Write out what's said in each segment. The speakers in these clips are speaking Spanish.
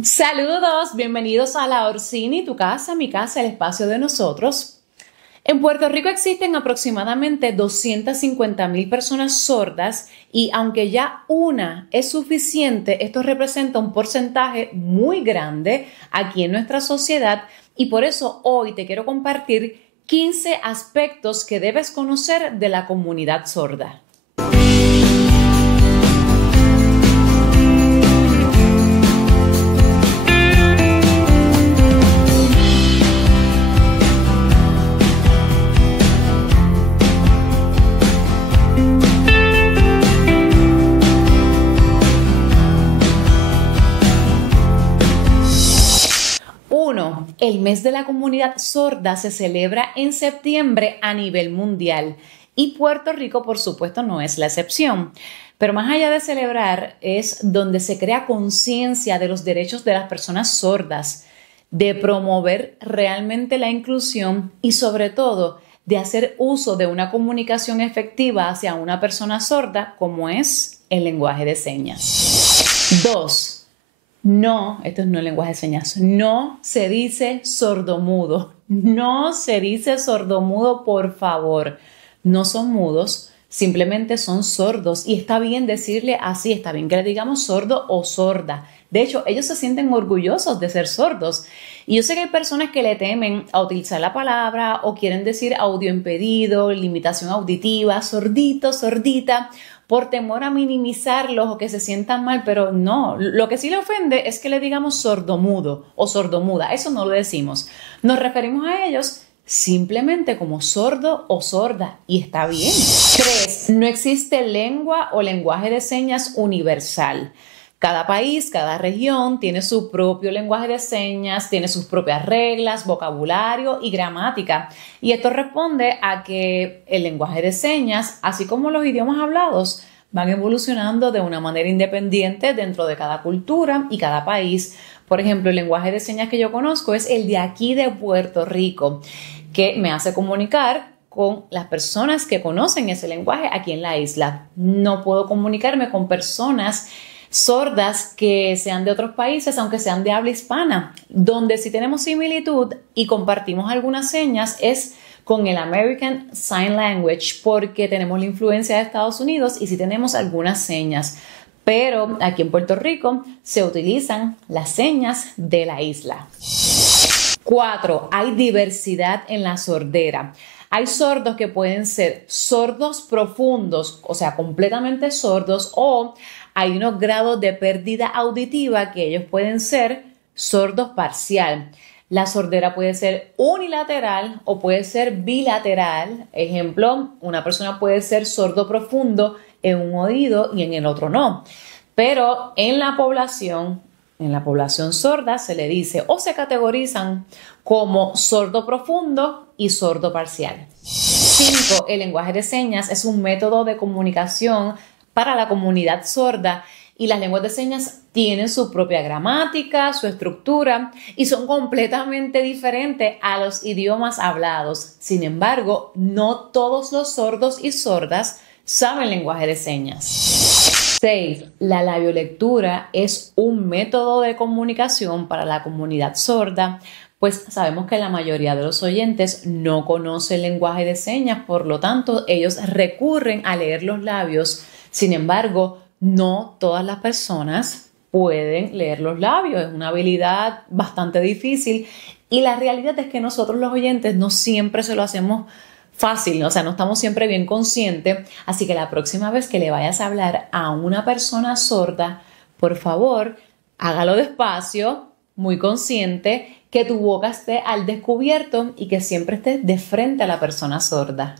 Saludos, bienvenidos a La Orsini, tu casa, mi casa, el espacio de nosotros. En Puerto Rico existen aproximadamente 250,000 personas sordas y aunque ya una es suficiente, esto representa un porcentaje muy grande aquí en nuestra sociedad y por eso hoy te quiero compartir 15 aspectos que debes conocer de la comunidad sorda. El mes de la comunidad sorda se celebra en septiembre a nivel mundial y Puerto Rico, por supuesto, no es la excepción. Pero más allá de celebrar, es donde se crea conciencia de los derechos de las personas sordas, de promover realmente la inclusión y sobre todo de hacer uso de una comunicación efectiva hacia una persona sorda como es el lenguaje de señas. 2. No, esto no es lenguaje de señas, no se dice sordomudo, no se dice sordomudo, por favor. No son mudos, simplemente son sordos y está bien decirle así, está bien que le digamos sordo o sorda. De hecho, ellos se sienten orgullosos de ser sordos. Y yo sé que hay personas que le temen a utilizar la palabra o quieren decir audio impedido, limitación auditiva, sordito, sordita, por temor a minimizarlos o que se sientan mal, pero no, lo que sí le ofende es que le digamos sordomudo o sordomuda, eso no lo decimos. Nos referimos a ellos simplemente como sordo o sorda y está bien. 3. No existe lengua o lenguaje de señas universal. Cada país, cada región tiene su propio lenguaje de señas, tiene sus propias reglas, vocabulario y gramática. Y esto responde a que el lenguaje de señas, así como los idiomas hablados, van evolucionando de una manera independiente dentro de cada cultura y cada país. Por ejemplo, el lenguaje de señas que yo conozco es el de aquí de Puerto Rico, que me hace comunicar con las personas que conocen ese lenguaje aquí en la isla. No puedo comunicarme con personas sordas que sean de otros países, aunque sean de habla hispana. Donde sí tenemos similitud y compartimos algunas señas es con el American Sign Language, porque tenemos la influencia de Estados Unidos y sí tenemos algunas señas. Pero aquí en Puerto Rico se utilizan las señas de la isla. 4. Hay diversidad en la sordera. Hay sordos que pueden ser sordos profundos, o sea, completamente sordos, o hay unos grados de pérdida auditiva que ellos pueden ser sordos parcial. La sordera puede ser unilateral o puede ser bilateral. Ejemplo, una persona puede ser sordo profundo en un oído y en el otro no. Pero en la población sorda se le dice o se categorizan como sordo profundo y sordo parcial. 5. El lenguaje de señas es un método de comunicación para la comunidad sorda y las lenguas de señas tienen su propia gramática, su estructura y son completamente diferentes a los idiomas hablados. Sin embargo, no todos los sordos y sordas saben lenguaje de señas. 6. La labiolectura es un método de comunicación para la comunidad sorda, pues sabemos que la mayoría de los oyentes no conocen el lenguaje de señas, por lo tanto, ellos recurren a leer los labios. Sin embargo, no todas las personas pueden leer los labios, es una habilidad bastante difícil y la realidad es que nosotros los oyentes no siempre se lo hacemos fácil, o sea, no estamos siempre bien conscientes, así que la próxima vez que le vayas a hablar a una persona sorda, por favor, hágalo despacio, muy consciente, que tu boca esté al descubierto y que siempre estés de frente a la persona sorda.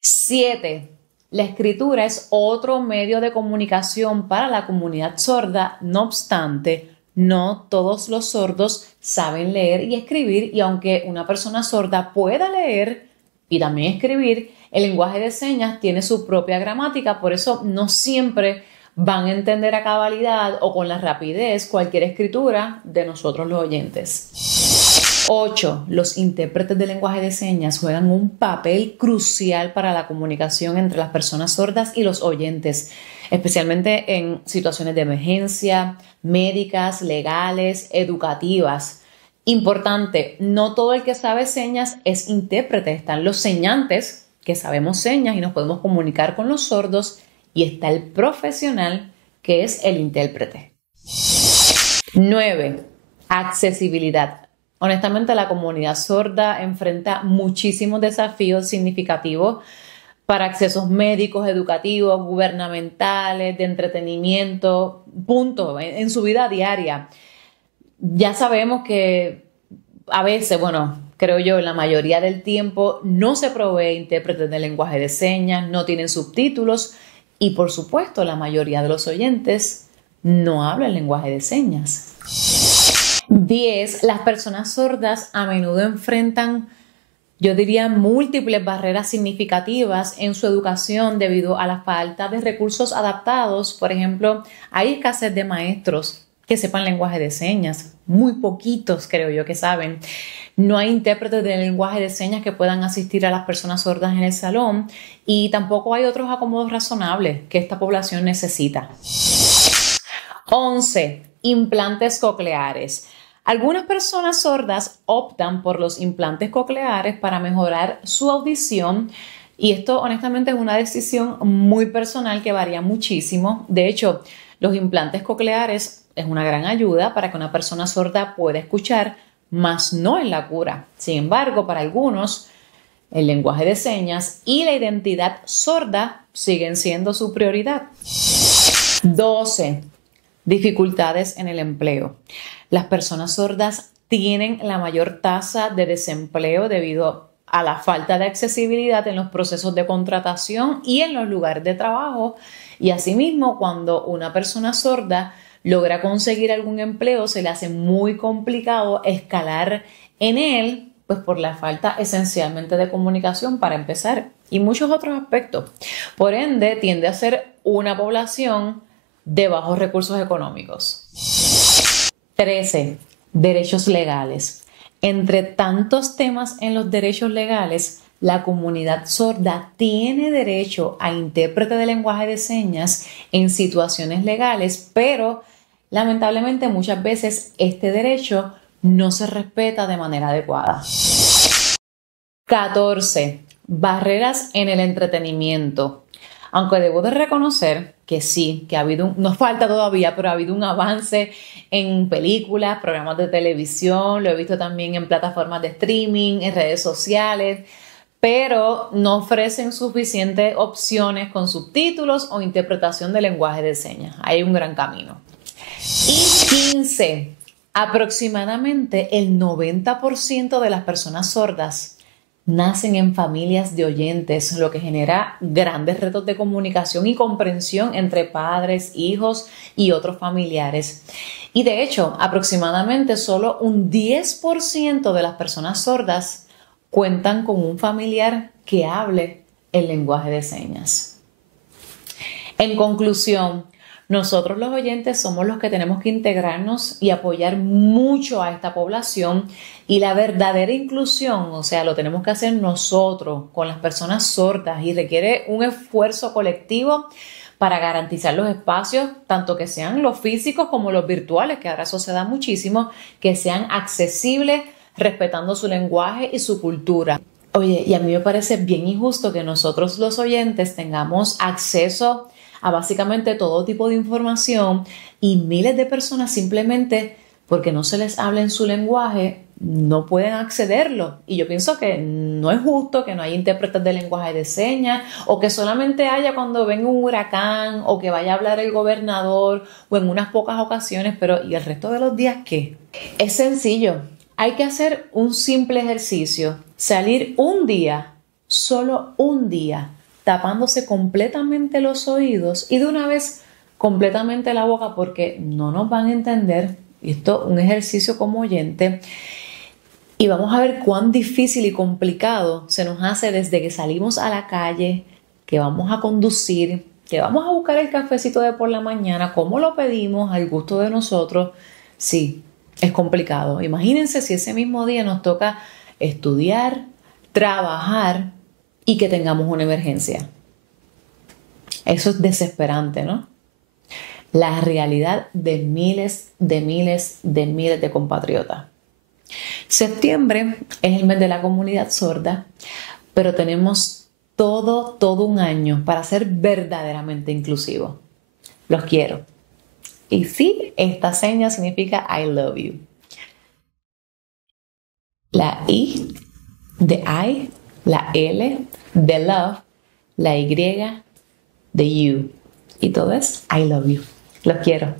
7. La escritura es otro medio de comunicación para la comunidad sorda, no obstante, no todos los sordos saben leer y escribir y aunque una persona sorda pueda leer y también escribir, el lenguaje de señas tiene su propia gramática, por eso no siempre van a entender a cabalidad o con la rapidez cualquier escritura de nosotros los oyentes. 8. Los intérpretes de lenguaje de señas juegan un papel crucial para la comunicación entre las personas sordas y los oyentes. especialmente en situaciones de emergencia, médicas, legales, educativas. Importante, no todo el que sabe señas es intérprete. Están los señantes, que sabemos señas y nos podemos comunicar con los sordos, y está el profesional, que es el intérprete. 9. Accesibilidad. Honestamente, la comunidad sorda enfrenta muchísimos desafíos significativos para accesos médicos, educativos, gubernamentales, de entretenimiento, punto, en su vida diaria. Ya sabemos que a veces, bueno, creo yo, la mayoría del tiempo no se provee intérpretes de lenguaje de señas, no tienen subtítulos y, por supuesto, la mayoría de los oyentes no hablan lenguaje de señas. 10. Las personas sordas a menudo enfrentan, yo diría, múltiples barreras significativas en su educación debido a la falta de recursos adaptados. Por ejemplo, hay escasez de maestros que sepan lenguaje de señas, muy poquitos creo yo que saben. No hay intérpretes de lenguaje de señas que puedan asistir a las personas sordas en el salón y tampoco hay otros acomodos razonables que esta población necesita. 11. Implantes cocleares. Algunas personas sordas optan por los implantes cocleares para mejorar su audición y esto honestamente es una decisión muy personal que varía muchísimo. De hecho, los implantes cocleares es una gran ayuda para que una persona sorda pueda escuchar, mas no en la cura. Sin embargo, para algunos, el lenguaje de señas y la identidad sorda siguen siendo su prioridad. 12. Dificultades en el empleo. Las personas sordas tienen la mayor tasa de desempleo debido a la falta de accesibilidad en los procesos de contratación y en los lugares de trabajo. Y asimismo, cuando una persona sorda logra conseguir algún empleo, se le hace muy complicado escalar en él, pues por la falta esencialmente de comunicación para empezar y muchos otros aspectos. Por ende, tiende a ser una población de bajos recursos económicos. 13. Derechos legales. Entre tantos temas en los derechos legales, la comunidad sorda tiene derecho a intérprete de lenguaje de señas en situaciones legales, pero lamentablemente muchas veces este derecho no se respeta de manera adecuada. 14. Barreras en el entretenimiento. Aunque debo de reconocer que sí, que nos falta todavía, pero ha habido un avance en películas, programas de televisión, lo he visto también en plataformas de streaming, en redes sociales, pero no ofrecen suficientes opciones con subtítulos o interpretación de lenguaje de señas. Hay un gran camino. Y 15. Aproximadamente el 90% de las personas sordas nacen en familias de oyentes, lo que genera grandes retos de comunicación y comprensión entre padres, hijos y otros familiares. Y de hecho, aproximadamente solo un 10% de las personas sordas cuentan con un familiar que hable el lenguaje de señas. En conclusión, nosotros los oyentes somos los que tenemos que integrarnos y apoyar mucho a esta población y la verdadera inclusión, o sea, lo tenemos que hacer nosotros con las personas sordas y requiere un esfuerzo colectivo para garantizar los espacios, tanto que sean los físicos como los virtuales, que ahora eso se da muchísimo, que sean accesibles, respetando su lenguaje y su cultura. Oye, y a mí me parece bien injusto que nosotros los oyentes tengamos acceso a básicamente todo tipo de información y miles de personas simplemente porque no se les habla en su lenguaje no pueden accederlo. Y yo pienso que no es justo que no haya intérpretes de lenguaje de señas o que solamente haya cuando venga un huracán o que vaya a hablar el gobernador o en unas pocas ocasiones, pero ¿y el resto de los días qué? Es sencillo. Hay que hacer un simple ejercicio, salir un día, solo un día, tapándose completamente los oídos y de una vez completamente la boca porque no nos van a entender. Esto es un ejercicio como oyente y vamos a ver cuán difícil y complicado se nos hace desde que salimos a la calle, que vamos a conducir, que vamos a buscar el cafecito de por la mañana, cómo lo pedimos al gusto de nosotros. Sí, es complicado. Imagínense si ese mismo día nos toca estudiar, trabajar y que tengamos una emergencia. Eso es desesperante, ¿no? La realidad de miles de compatriotas. Septiembre es el mes de la comunidad sorda, pero tenemos todo un año para ser verdaderamente inclusivos. Los quiero. Y sí, esta seña significa I love you. La I de I, la L de love, la Y de you. Y todo es I love you. Los quiero.